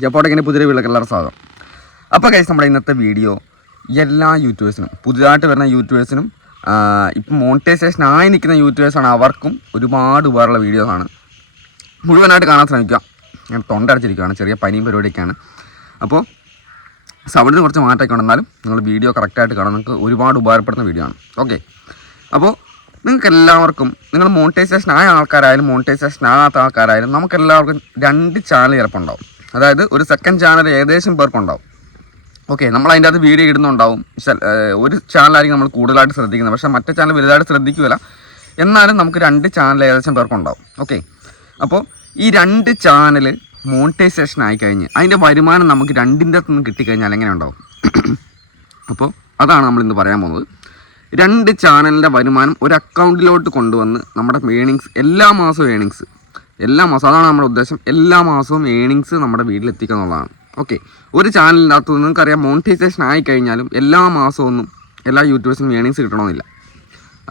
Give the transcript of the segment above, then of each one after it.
ജപ്പോട്ടേക്കിന്റെ പുതിയ വീട്ടിലേക്ക് എല്ലാവരും സ്വാഗതം. അപ്പോൾ കഴിച്ച് നമ്മുടെ ഇന്നത്തെ വീഡിയോ എല്ലാ യൂട്യൂബേഴ്സിനും പുതുതായിട്ട് വരുന്ന യൂട്യൂബേഴ്സിനും ഇപ്പം മോണിറ്റൈസേഷൻ ആയി നിൽക്കുന്ന യൂട്യൂബേഴ്സാണ് അവർക്കും ഒരുപാട് ഉപകാരമുള്ള വീഡിയോസാണ് മുഴുവനായിട്ട് കാണാൻ ശ്രമിക്കുക. ഞാൻ തൊണ്ടടച്ചിരിക്കുകയാണ് ചെറിയ പനിയും പരിപാടിയൊക്കെയാണ്. അപ്പോൾ സൗണ്ടിന് കുറച്ച് മാറ്റമൊക്കെ ഉണ്ടെന്നാലും നിങ്ങൾ വീഡിയോ കറക്റ്റായിട്ട് കാണാൻ നിങ്ങൾക്ക് ഒരുപാട് ഉപകാരപ്പെടുന്ന വീഡിയോ ആണ്. ഓക്കെ അപ്പോൾ നിങ്ങൾക്ക് എല്ലാവർക്കും നിങ്ങൾ മോണിറ്റൈസേഷൻ ആയ ആൾക്കാരായാലും മോണിറ്റൈസേഷൻ ആകാത്ത ആൾക്കാരായാലും നമുക്ക് എല്ലാവർക്കും രണ്ട് ചാനൽ ചിലപ്പുണ്ടാവും അതായത് ഒരു സെക്കൻഡ് ചാനൽ ഏകദേശം പേർക്കുണ്ടാവും. ഓക്കെ നമ്മൾ അതിന്റെ അകത്ത് വീഡിയോ ഇടുന്നുണ്ടാവും. ഒരു ചാനലായിരിക്കും നമ്മൾ കൂടുതലായിട്ട് ശ്രദ്ധിക്കുന്നത്. പക്ഷേ മറ്റേ ചാനൽ വലുതായിട്ട് ശ്രദ്ധിക്കില്ല എന്നാലും നമുക്ക് രണ്ട് ചാനൽ ഏകദേശം പേർക്കുണ്ടാവും. ഓക്കെ അപ്പോൾ ഈ രണ്ട് ചാനൽ മോണിറ്റൈസേഷൻ ആയിക്കഴിഞ്ഞ് അതിന്റെ വരുമാനം നമുക്ക് രണ്ടിന്റെ അകത്ത് നിന്ന് കിട്ടിക്കഴിഞ്ഞാൽ എങ്ങനെ ഉണ്ടാവും അപ്പോൾ അതാണ് നമ്മൾ ഇന്ന് പറയാൻ പോകുന്നത്. രണ്ട് ചാനലിന്റെ വരുമാനം ഒരു അക്കൗണ്ടിലോട്ട് കൊണ്ടുവന്ന് നമ്മുടെ ഏണിങ്സ് എല്ലാ മാസവും ഏണിങ്സ് എല്ലാ മാസവും അതാണ് നമ്മുടെ ഉദ്ദേശം. എല്ലാ മാസവും ഏണിങ്സ് നമ്മുടെ വീട്ടിലെത്തിക്കുക എന്നുള്ളതാണ്. ഓക്കെ ഒരു നിന്ന് നിങ്ങൾക്കറിയാം മോണിറ്റൈസേഷൻ ആയി കഴിഞ്ഞാലും എല്ലാ മാസവും ഒന്നും എല്ലാ യൂട്യൂബേഴ്സിനും ഏണിങ്സ് കിട്ടണമെന്നില്ല.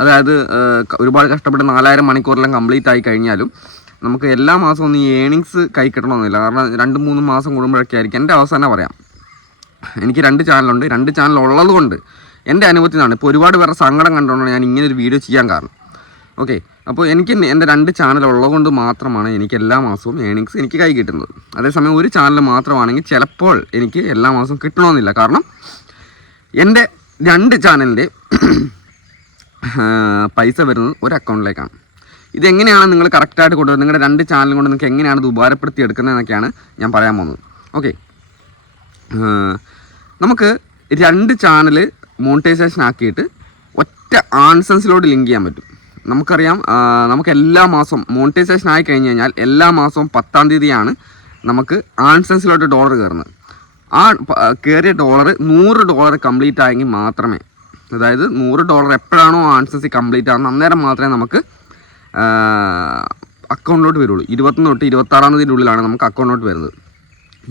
അതായത് ഒരുപാട് കഷ്ടപ്പെട്ട് നാലായിരം മണിക്കൂറെല്ലാം കംപ്ലീറ്റ് ആയി കഴിഞ്ഞാലും നമുക്ക് എല്ലാ മാസവും ഒന്നും ഈ ഏണിങ്സ് കൈ കിട്ടണമെന്നില്ല. കാരണം രണ്ട് മൂന്ന് മാസം കൂടുമ്പോഴൊക്കെ ആയിരിക്കും. എന്റെ അവസാനം പറയാം. എനിക്ക് രണ്ട് ചാനലുണ്ട് രണ്ട് ചാനൽ ഉള്ളതുകൊണ്ട് എന്റെ അനുഭവത്തിൽ നിന്നാണ്. ഇപ്പോൾ ഒരുപാട് പേരുടെ സങ്കടം കണ്ടുകൊണ്ടാണ് ഞാൻ ഇങ്ങനെ ഒരു വീഡിയോ ചെയ്യാൻ കാരണം. ഓക്കെ അപ്പോൾ എനിക്ക് എന്റെ രണ്ട് ചാനൽ ഉള്ളതുകൊണ്ട് മാത്രമാണ് എനിക്ക് എല്ലാ മാസവും ഏണിങ്സ് എനിക്ക് കൈ കിട്ടുന്നത്. അതേസമയം ഒരു ചാനൽ മാത്രമാണെങ്കിൽ ചിലപ്പോൾ എനിക്ക് എല്ലാ മാസവും കിട്ടണമെന്നില്ല. കാരണം എന്റെ രണ്ട് ചാനലിന്റെ പൈസ വരുന്നത് ഒരു അക്കൗണ്ടിലേക്കാണ് ഇതെങ്ങനെയാണ് നിങ്ങൾ കറക്റ്റായിട്ട് കൊണ്ടുവരുന്നത് നിങ്ങളുടെ രണ്ട് ചാനലും കൊണ്ട് നിങ്ങൾക്ക് എങ്ങനെയാണ് ഇത് ഉപകാരപ്പെടുത്തി എടുക്കുന്നതെന്നൊക്കെയാണ് ഞാൻ പറയാൻ പോകുന്നത്. ഓക്കെ നമുക്ക് രണ്ട് ചാനൽ മോണിറ്റൈസേഷൻ ആക്കിയിട്ട് ഒറ്റ ആൺസൻസിലോട്ട് ലിങ്ക് ചെയ്യാൻ പറ്റും. നമുക്കറിയാം നമുക്ക് എല്ലാ മാസവും മോണിറ്റൈസേഷൻ ആയി കഴിഞ്ഞ് കഴിഞ്ഞാൽ എല്ലാ മാസവും പത്താം തീയതിയാണ് നമുക്ക് ആൺസെൻസിലോട്ട് ഡോളർ കയറുന്നത്. ആ കയറിയ ഡോളർ നൂറ് ഡോളർ കംപ്ലീറ്റ് ആയെങ്കിൽ മാത്രമേ അതായത് നൂറ് ഡോളർ എപ്പോഴാണോ ആൺസെൻസി കംപ്ലീറ്റ് ആകുന്നത് അന്നേരം മാത്രമേ നമുക്ക് അക്കൗണ്ടിലോട്ട് വരുള്ളൂ. ഇരുപത്തൊന്ന് തൊട്ട് ഇരുപത്താറാം തീയതിയുടെ ഉള്ളിലാണ് നമുക്ക് അക്കൗണ്ടിലോട്ട് വരുന്നത്.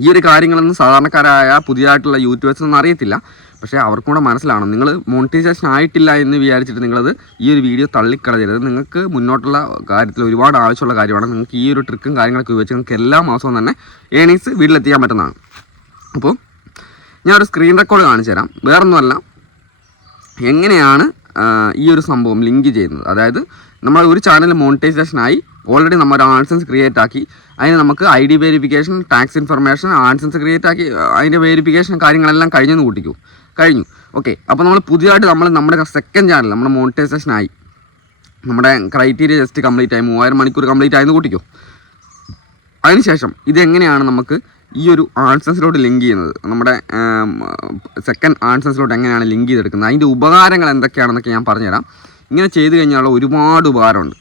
ഈ ഒരു കാര്യങ്ങളൊന്നും സാധാരണക്കാരായ പുതിയതായിട്ടുള്ള യൂട്യൂബേഴ്സ് ഒന്നും അറിയത്തില്ല. പക്ഷേ അവർക്കും കൂടെ മനസ്സിലാണ് നിങ്ങൾ മോണിറ്റൈസേഷൻ ആയിട്ടില്ല എന്ന് വിചാരിച്ചിട്ട് നിങ്ങളത് ഈ ഒരു വീഡിയോ തള്ളിക്കളയരുത്. നിങ്ങൾക്ക് മുന്നോട്ടുള്ള കാര്യത്തിൽ ഒരുപാട് ആവശ്യമുള്ള കാര്യമാണ്. നിങ്ങൾക്ക് ഈ ഒരു ട്രിക്കും കാര്യങ്ങളൊക്കെ ഉപയോഗിച്ച് നിങ്ങൾക്ക് എല്ലാ മാസവും തന്നെ ഏണിങ്സ് വീട്ടിലെത്തിക്കാൻ പറ്റുന്നതാണ്. അപ്പോൾ ഞാൻ ഒരു സ്ക്രീൻ റെക്കോർഡ് കാണിച്ചു തരാം. വേറൊന്നുമല്ല. എങ്ങനെയാണ് ഈ ഒരു സംഭവം ലിങ്ക് ചെയ്യുന്നത്? അതായത് നമ്മൾ ഒരു ചാനൽ മോണിറ്റൈസേഷൻ ആയി ഓൾറെഡി നമ്മൾ ഒരു ആൻസൻസ് ക്രിയേറ്റ് ആക്കി. അതിന് നമുക്ക് I D verification tax information AdSense create ആക്കി അതിന്റെ വെരിഫിക്കേഷൻ കാര്യങ്ങളെല്ലാം കഴിഞ്ഞെന്ന് കൂട്ടിക്കൂ. കഴിഞ്ഞു. ഓക്കെ അപ്പോൾ നമ്മൾ പുതിയതായിട്ട് നമ്മൾ നമ്മുടെ സെക്കൻഡ് ചാനൽ നമ്മുടെ മോണിറ്റൈസേഷൻ ആയി. നമ്മുടെ ക്രൈറ്റീരിയ ജസ്റ്റ് കംപ്ലീറ്റ് ആയി മൂവായിരം മണിക്കൂർ കംപ്ലീറ്റ് ആയെന്ന് കൂട്ടിക്കോ. അതിനുശേഷം ഇതെങ്ങനെയാണ് നമുക്ക് ഈ ഒരു ആൻസൻസിലോട്ട് ലിങ്ക് ചെയ്യുന്നത്? നമ്മുടെ സെക്കൻഡ് ആൻസൻസിലോട്ട് എങ്ങനെയാണ് ലിങ്ക് ചെയ്തെടുക്കുന്നത്? അതിന്റെ ഉപകാരങ്ങൾ എന്തൊക്കെയാണെന്നൊക്കെ ഞാൻ പറഞ്ഞുതരാം. ഇങ്ങനെ ചെയ്തു കഴിഞ്ഞാൽ ഒരുപാട് ഉപകാരമുണ്ട്.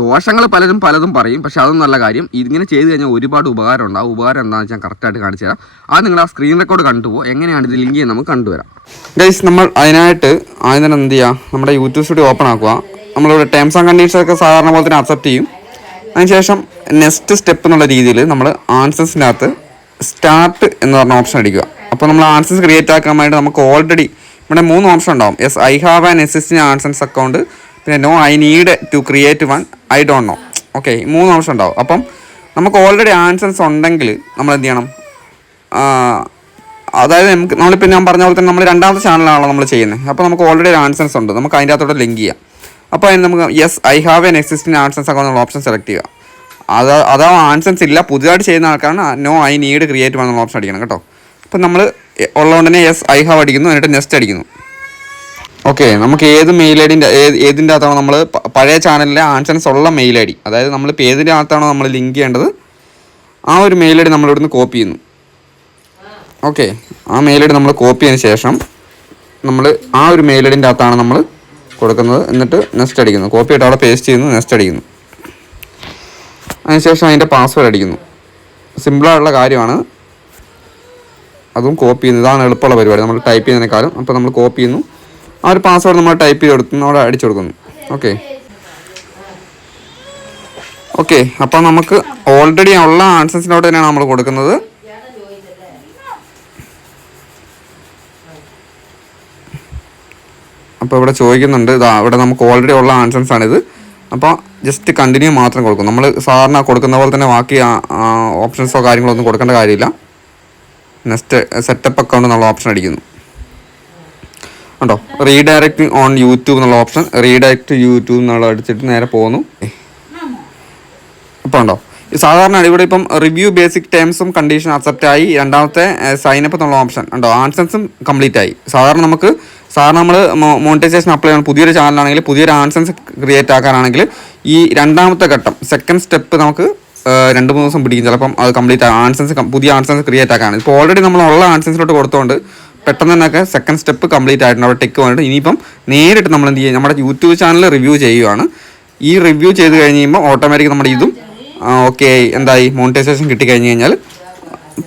ദോഷങ്ങൾ പലരും പലതും പറയും പക്ഷെ അതൊന്നും നല്ല കാര്യം. ഇതിങ്ങനെ ചെയ്ത് കഴിഞ്ഞാൽ ഒരുപാട് ഉപകാരം ഉണ്ട് ആ ഉപകാരം എന്താണെന്ന് വെച്ചാൽ കറക്റ്റായിട്ട് കാണിച്ചു തരാം. അത് നിങ്ങൾ ആ സ്ക്രീൻ റെക്കോർഡ് കണ്ടുപോകും എങ്ങനെയാണ് ഇത് ലിങ്ക് ചെയ്യുന്നത് നമുക്ക് കണ്ടുവരാം ഗൈസ് നമ്മൾ അതിനായിട്ട് ആദ്യം തന്നെ എന്ത് ചെയ്യുക? നമ്മുടെ യൂട്യൂബ് സ്റ്റുഡിയോ ഓപ്പൺ ആക്കുക. നമ്മളിവിടെ ടേംസ് ആൻഡ് കണ്ടീഷൻസ് ഒക്കെ സാധാരണ പോലെ തന്നെ അക്സെപ്റ്റ് ചെയ്യും. അതിനുശേഷം നെക്സ്റ്റ് സ്റ്റെപ്പ് എന്നുള്ള രീതിയിൽ നമ്മൾ ആൻസേഴ്സിനകത്ത് സ്റ്റാർട്ട് എന്ന് പറഞ്ഞ ഓപ്ഷൻ അടിക്കുക. അപ്പോൾ നമ്മൾ ആൻസേഴ്സ് ക്രിയേറ്റ് ആക്കാൻ വേണ്ടി നമുക്ക് ഓൾറെഡി ഇവിടെ മൂന്ന് ഓപ്ഷൻ ഉണ്ടാവും. Yes I have an existing AdSense account പിന്നെ no I need to create one I don't know okay മൂന്ന് ഓപ്ഷൻ ഉണ്ടാവും. അപ്പം നമുക്ക് ഓൾറെഡി ആൻസേഴ്സ് ഉണ്ടെങ്കിൽ നമ്മൾ എന്ത് ചെയ്യണം? അതായത് നമുക്ക് നമ്മളിപ്പോൾ ഞാൻ പറഞ്ഞ പോലെ തന്നെ നമ്മൾ രണ്ടാമത്തെ ചാനലാണല്ലോ നമ്മൾ ചെയ്യുന്നത് അപ്പോൾ നമുക്ക് ഓൾറെഡി ഒരു ആൻസേഴ്സ് ഉണ്ട്. നമുക്ക് അതിന്റെ അകത്തോട്ട് ലിങ്ക് ചെയ്യാം. അപ്പോൾ അതിന് നമുക്ക് yes I have an existing AdSense account എന്നുള്ള ഓപ്ഷൻ സെലക്ട് ചെയ്യുക. അത് അതാ ആൻസേഴ്സ് ഇല്ല. പുതിയതായിട്ട് ചെയ്യുന്ന ആൾക്കാരാണ്. നോ ഐ നീഡ് ക്രിയേറ്റ് എന്നുള്ള ഓപ്ഷൻ അടിക്കണം കേട്ടോ. അപ്പം നമ്മൾ ഉള്ളതുകൊണ്ട് തന്നെ യെസ് ഐ ഹാവ് അടിക്കുന്നു. എന്നിട്ട് നെക്സ്റ്റ് അടിക്കുന്നു. ഓക്കെ നമുക്ക് ഏത് മെയിൽ ഐ ഡിന്റെ ഏതിന്റെ അകത്താണോ നമ്മൾ പഴയ ചാനലിലെ ആൻസൻസ് ഉള്ള മെയിൽ ഐ ഡി. അതായത് നമ്മളിപ്പോൾ ഏതിന്റെ അകത്താണോ നമ്മൾ ലിങ്ക് ചെയ്യേണ്ടത് ആ ഒരു മെയിൽ ഐ ഡി നമ്മൾ ഇവിടുന്ന് കോപ്പി ചെയ്യുന്നു. ഓക്കെ ആ മെയിൽ ഐ ഡി നമ്മൾ കോപ്പി ചെയ്തതിന് ശേഷം നമ്മൾ ആ ഒരു മെയിൽ ഐ ഡിന്റെ അകത്താണ് നമ്മൾ കൊടുക്കുന്നത്. എന്നിട്ട് നെക്സ്റ്റ് അടിക്കുന്നു. കോപ്പി ആയിട്ട് അവിടെ പേസ്റ്റ് ചെയ്യുന്നു നെക്സ്റ്റ് അടിക്കുന്നു. അതിനുശേഷം അതിന്റെ പാസ്വേഡ് അടിക്കുന്നു. സിമ്പിളായിട്ടുള്ള കാര്യമാണ്. അതും കോപ്പി ചെയ്യുന്നു. ഇതാണ് എളുപ്പമുള്ള പരിപാടി. നമ്മൾ ടൈപ്പ് ചെയ്യുന്നതിനേക്കാളും. അപ്പോൾ നമ്മൾ കോപ്പി ചെയ്യുന്നു. ആ ഒരു പാസ്വേഡ് നമ്മൾ ടൈപ്പ് ചെയ്ത് കൊടുക്കുന്നു അവിടെ അടിച്ചു കൊടുക്കുന്നു. ഓക്കെ ഓക്കെ അപ്പോൾ നമുക്ക് ഓൾറെഡി ഉള്ള ആൻസേഴ്സിനോട് തന്നെയാണ് നമ്മൾ കൊടുക്കുന്നത്. അപ്പോൾ ഇവിടെ ചോദിക്കുന്നുണ്ട് ഇതാ ഇവിടെ നമുക്ക് ഓൾറെഡി ഉള്ള ആൻസേഴ്സ് ആണിത്. അപ്പോൾ ജസ്റ്റ് കണ്ടിന്യൂ മാത്രം കൊടുക്കും. നമ്മൾ സാറിന് കൊടുക്കുന്ന പോലെ തന്നെ ബാക്കി ഓപ്ഷൻസോ കാര്യങ്ങളോ ഒന്നും കൊടുക്കേണ്ട കാര്യമില്ല. നെക്സ്റ്റ് സെറ്റപ്പ് അക്കൗണ്ട് എന്നുള്ള ഓപ്ഷൻ അടിക്കുന്നു. ഉണ്ടോ? റീഡയറക്റ്റ് ഓൺ യൂട്യൂബ് എന്നുള്ള ഓപ്ഷൻ റീഡയറക്റ്റ് യൂട്യൂബ് എന്നുള്ള അടിച്ചിട്ട് നേരെ പോകുന്നു. ഇപ്പോൾ ഉണ്ടോ? സാധാരണ ഇവിടെ ഇപ്പം റിവ്യൂ ബേസിക് ടേംസും കണ്ടീഷൻ അക്സെപ്റ്റ് ആയി. രണ്ടാമത്തെ സൈനപ്പ് എന്നുള്ള ഓപ്ഷൻ ഉണ്ടോ? ആൻസൻസും കംപ്ലീറ്റ് ആയി. സാധാരണ നമുക്ക് സാധാരണ നമ്മൾ മോണിറ്റൈസേഷൻ അപ്ലൈ ചെയ്യണം പുതിയൊരു ചാനലാണെങ്കിൽ പുതിയൊരു ആൻസൻസ് ക്രിയേറ്റ് ആക്കാനാണെങ്കിൽ ഈ രണ്ടാമത്തെ ഘട്ടം സെക്കൻഡ് സ്റ്റെപ്പ് നമുക്ക് രണ്ട് മൂന്ന് ദിവസം പിടിക്കും. ചിലപ്പം അത് കംപ്ലീറ്റ് ആൻസൻസ് പുതിയ ആൻസൻസ് ക്രിയേറ്റ് ആക്കാനാണ്. ഇപ്പോൾ ഓൾറെഡി നമ്മൾ ഉള്ള ആൻസൻസിലോട്ട് കൊടുത്തോണ്ട് പെട്ടെന്ന് തന്നെയൊക്കെ സെക്കൻഡ് സ്റ്റെപ്പ് കംപ്ലീറ്റ് ആയിട്ടുണ്ട്. അവിടെ ടെക്ക് വന്നിട്ട് ഇനിയിപ്പം നേരിട്ട് നമ്മൾ എന്ത് ചെയ്യും നമ്മുടെ യൂട്യൂബ് ചാനൽ റിവ്യൂ ചെയ്യുവാണ്. ഈ റിവ്യൂ ചെയ്ത് കഴിഞ്ഞ് കഴിയുമ്പോൾ ഓട്ടോമാറ്റിക് നമ്മുടെ ഇതും ഓക്കെ എന്തായി? മോണിറ്റൈസേഷൻ കിട്ടിക്കഴിഞ്ഞ് കഴിഞ്ഞാൽ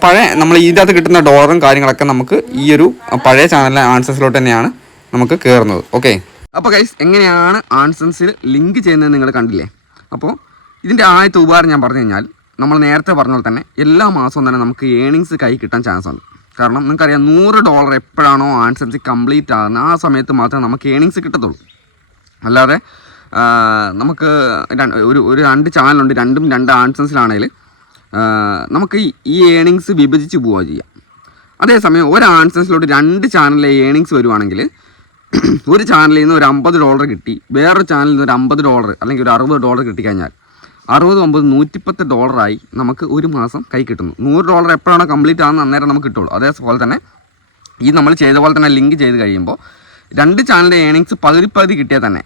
പഴയ നമ്മൾ ഇതിനകത്ത് കിട്ടുന്ന ഡോളറും കാര്യങ്ങളൊക്കെ നമുക്ക് ഈ ഒരു പഴയ ചാനലിലെ ആൻസേഴ്സിലോട്ട് തന്നെയാണ് നമുക്ക് കയറുന്നത് ഓക്കെ അപ്പോൾ ഗൈസ് എങ്ങനെയാണ് ആൻസൻസിൽ ലിങ്ക് ചെയ്യുന്നത് നിങ്ങൾ കണ്ടില്ലേ? അപ്പോൾ ഇതിന്റെ ആദ്യത്തെ ഉപകാരം ഞാൻ പറഞ്ഞു കഴിഞ്ഞാൽ നമ്മൾ നേരത്തെ പറഞ്ഞ പോലെ തന്നെ എല്ലാ മാസവും തന്നെ നമുക്ക് ഏണിങ്സ് കൈ കിട്ടാൻ ചാൻസ് ഉണ്ട്. കാരണം നിങ്ങൾക്കറിയാം നൂറ് ഡോളർ എപ്പോഴാണോ ആൻസൻസി കംപ്ലീറ്റ് ആകുന്നത് ആ സമയത്ത് മാത്രമേ നമുക്ക് ഏണിങ്സ് കിട്ടത്തുള്ളൂ. അല്ലാതെ നമുക്ക് ഒരു ഒരു രണ്ട് ചാനലുണ്ട് രണ്ടും രണ്ട് ആൻസൻസിലാണെങ്കിൽ നമുക്ക് ഈ- ഏണിങ്സ് വിഭജിച്ച് പോവുക ചെയ്യാം. അതേസമയം ഒരു ആൻസൻസിലോട്ട് രണ്ട് ചാനലിലെ ഏണിങ്സ് വരുവാണെങ്കിൽ ഒരു ചാനലിൽ നിന്ന് ഒരു അമ്പത് ഡോളർ കിട്ടി വേറൊരു ചാനലിൽ നിന്ന് ഒരു അമ്പത് ഡോളർ അല്ലെങ്കിൽ ഒരു അറുപത് ഡോളർ കിട്ടിക്കഴിഞ്ഞാൽ അറുപത് ഒമ്പത് നൂറ്റിപ്പത്ത് ഡോളറായി നമുക്ക് ഒരു മാസം കൈ കിട്ടുന്നു. നൂറ് ഡോളർ എപ്പോഴാണോ കംപ്ലീറ്റ് ആകുന്നത് അന്നേരം നമുക്ക് കിട്ടുള്ളൂ. അതേപോലെ തന്നെ ഈ നമ്മൾ ചെയ്ത പോലെ തന്നെ ലിങ്ക് ചെയ്ത് കഴിയുമ്പോൾ രണ്ട് ചാനലിന്റെ ഏണിങ്സ് പകുതി പകുതി കിട്ടിയാൽ തന്നെ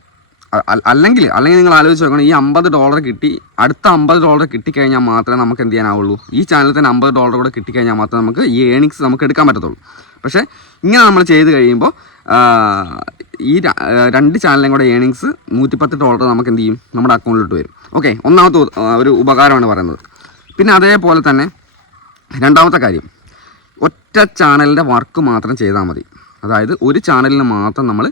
അല്ലെങ്കിൽ അല്ലെങ്കിൽ നിങ്ങൾ ആലോചിച്ച് നോക്കണം ഈ അമ്പത് ഡോളർ കിട്ടി അടുത്ത അമ്പത് ഡോളർ കിട്ടിക്കഴിഞ്ഞാൽ മാത്രമേ നമുക്ക് എന്ത് ചെയ്യാനാവുള്ളൂ? ഈ ചാനലിൽ തന്നെ അമ്പത് ഡോളർ കൂടെ കിട്ടിക്കഴിഞ്ഞാൽ മാത്രമേ നമുക്ക് ഈ ഏണിങ്സ് നമുക്ക് എടുക്കാൻ പറ്റത്തുള്ളൂ. പക്ഷേ ഇങ്ങനെ നമ്മൾ ചെയ്ത് കഴിയുമ്പോൾ ഈ രണ്ട് ചാനലിനും കൂടെ ഏണിങ്സ് നൂറ്റിപ്പത്ത് ഡോളർ നമുക്ക് എന്ത് ചെയ്യും? നമ്മുടെ അക്കൗണ്ടിലോട്ട് വരും. ഓക്കെ ഒന്നാമത്തെ ഒരു ഉപകാരമാണ് പറയുന്നത്. പിന്നെ അതേപോലെ തന്നെ രണ്ടാമത്തെ കാര്യം. ഒറ്റ ചാനലിന്റെ വർക്ക് മാത്രം ചെയ്താൽ മതി. അതായത് ഒരു ചാനലിന് മാത്രം നമ്മൾ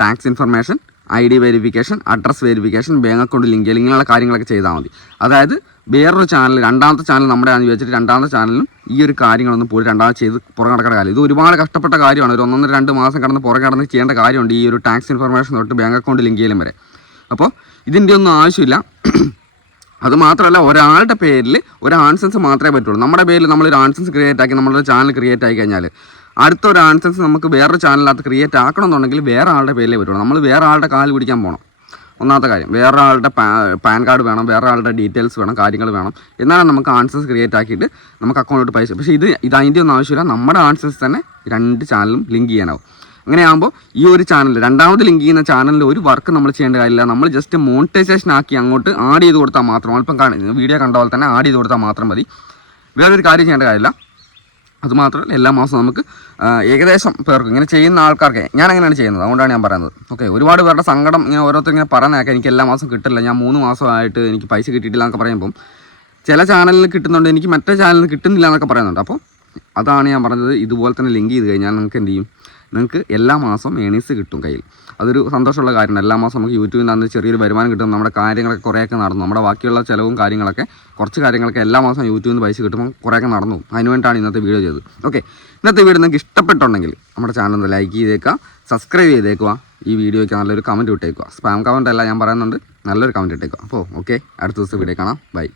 tax information I D verification address verification bank account link ഇങ്ങനെയുള്ള കാര്യങ്ങളൊക്കെ ചെയ്താൽ മതി. അതായത് വേറൊരു ചാനൽ രണ്ടാമത്തെ ചാനൽ നമ്മുടെ ആണെന്ന് വിചാരിച്ചിട്ട് രണ്ടാമത്തെ ചാനലിലും ഈ ഒരു കാര്യങ്ങളൊന്നും പോയി രണ്ടാമത് ചെയ്ത് പുറകെ നടക്കേണ്ട കാര്യം ഇത് ഒരുപാട് കഷ്ടപ്പെട്ട കാര്യമാണ്. ഒരു ഒന്നൊന്നര രണ്ട് മാസം കടന്ന് പുറകെ കടന്ന് ചെയ്യേണ്ട കാര്യമുണ്ട് ഈ ഒരു ടാക്സ് ഇൻഫർമേഷൻ തൊട്ട് ബാങ്ക് അക്കൗണ്ട് ലിങ്ക് ചെയ്യലും വരെ. അപ്പോൾ ഇതിന്റെ ഒന്നും ആവശ്യമില്ല. അത് മാത്രമല്ല ഒരാളുടെ പേരിൽ ഒരു ആൻസൻസ് മാത്രമേ പറ്റുള്ളൂ. നമ്മുടെ പേരിൽ നമ്മളൊരു ആൻസൻസ് ക്രിയേറ്റ് ആക്കി നമ്മളൊരു ചാനൽ ക്രിയേറ്റ് ആയി കഴിഞ്ഞാൽ അടുത്ത ഒരു ആൻസേഴ്സ് നമുക്ക് വേറൊരു ചാനലിനകത്ത് ക്രിയേറ്റ് ആക്കണമെന്നുണ്ടെങ്കിൽ വേറെ ആളുടെ പേരിലേ പറ്റുള്ളൂ. നമ്മൾ വേറെ ആളുടെ കാൽ പിടിക്കാൻ പോകണം ഒന്നാമത്തെ കാര്യം വേറെ ആളുടെ പാൻ കാർഡ് വേണം വേറെ ആളുടെ ഡീറ്റെയിൽസ് വേണം കാര്യങ്ങൾ വേണം. എന്നാലും നമുക്ക് ആൻസേഴ്സ് ക്രിയേറ്റ് ആക്കിയിട്ട് നമുക്ക് അക്കൗണ്ടിലോട്ട് പൈസ പക്ഷേ ഇത് ഇത് അതിന്റെ ഒന്നും ആവശ്യമില്ല. നമ്മുടെ ആൻസേഴ്സ് തന്നെ രണ്ട് ചാനലും ലിങ്ക് ചെയ്യാനാവും. അങ്ങനെയാകുമ്പോൾ ഈ ഒരു ചാനൽ രണ്ടാമത് ലിങ്ക് ചെയ്യുന്ന ചാനലിൽ ഒരു വർക്ക് നമ്മൾ ചെയ്യേണ്ട കാര്യമില്ല. നമ്മൾ ജസ്റ്റ് മോണിറ്റൈസേഷൻ ആക്കി അങ്ങോട്ട് ആഡ് ചെയ്ത് കൊടുത്താൽ മാത്രം അല്പം വീഡിയോ കണ്ട പോലെ തന്നെ ആഡ് ചെയ്ത് കൊടുത്താൽ മാത്രം മതി. വേറൊരു കാര്യം ചെയ്യേണ്ട കാര്യമില്ല. അതുമാത്രമല്ല എല്ലാ മാസവും നമുക്ക് ഏകദേശം പേർക്ക് ഇങ്ങനെ ചെയ്യുന്ന ആൾക്കാർക്ക് ഞാൻ അങ്ങനെയാണ് ചെയ്യുന്നത് അതുകൊണ്ടാണ് ഞാൻ പറയുന്നത്. ഓക്കെ ഒരുപാട് പേരുടെ സങ്കടം ഇങ്ങനെ ഓരോരുത്തർ ഇങ്ങനെ പറയുന്നതൊക്കെ എനിക്ക് എല്ലാ മാസവും കിട്ടില്ല. ഞാൻ മൂന്ന് മാസമായിട്ട് എനിക്ക് പൈസ കിട്ടിയിട്ടില്ല എന്നൊക്കെ പറയുമ്പം ചില ചാനലിൽ കിട്ടുന്നുണ്ട് എനിക്ക് മറ്റേ ചാനലിൽ കിട്ടുന്നില്ല എന്നൊക്കെ പറയുന്നുണ്ട്. അപ്പോൾ അതാണ് ഞാൻ പറഞ്ഞത് ഇതുപോലെ തന്നെ ലിങ്ക് ചെയ്ത് കഴിഞ്ഞാൽ നിങ്ങൾക്ക് എന്ത് ചെയ്യും? നിങ്ങൾക്ക് എല്ലാ മാസവും ഏണീസ് കിട്ടും കയ്യിൽ. അതൊരു സന്തോഷമുള്ള കാര്യമാണ്. എല്ലാ മാസം നമുക്ക് യൂട്യൂബിൽ നിന്ന് ചെറിയൊരു വരുമാനം കിട്ടും. നമ്മുടെ കാര്യങ്ങളൊക്കെ കുറേയൊക്കെ നടന്നു. നമ്മുടെ ബാക്കിയുള്ള ചിലവും കാര്യങ്ങളൊക്കെ കുറച്ച് കാര്യങ്ങളൊക്കെ എല്ലാ മാസം യൂട്യൂബിൽ നിന്ന് പൈസ കിട്ടുമ്പോൾ കുറേയൊക്കെ നടന്നു. അതിന് വേണ്ടിയിട്ടാണ് ഇന്നത്തെ വീഡിയോ ചെയ്തത്. ഓക്കെ ഇന്നത്തെ വീഡിയോ നിങ്ങൾക്ക് ഇഷ്ടപ്പെട്ടുണ്ടെങ്കിൽ നമ്മുടെ ചാനൽ ഒന്ന് ലൈക്ക് ചെയ്തേക്കുക സബ്സ്ക്രൈബ് ചെയ്തേക്കുക. ഈ വീഡിയോയ്ക്ക് നല്ലൊരു കമന്റ് ഇട്ടേക്കുക. സ്പാം കമന്റ് അല്ല ഞാൻ പറയുന്നുണ്ട്. നല്ലൊരു കമന്റ് ഇട്ടേക്കുക. അപ്പോൾ ഓക്കെ അടുത്ത ദിവസം വീഡിയോ കാണാം. ബൈ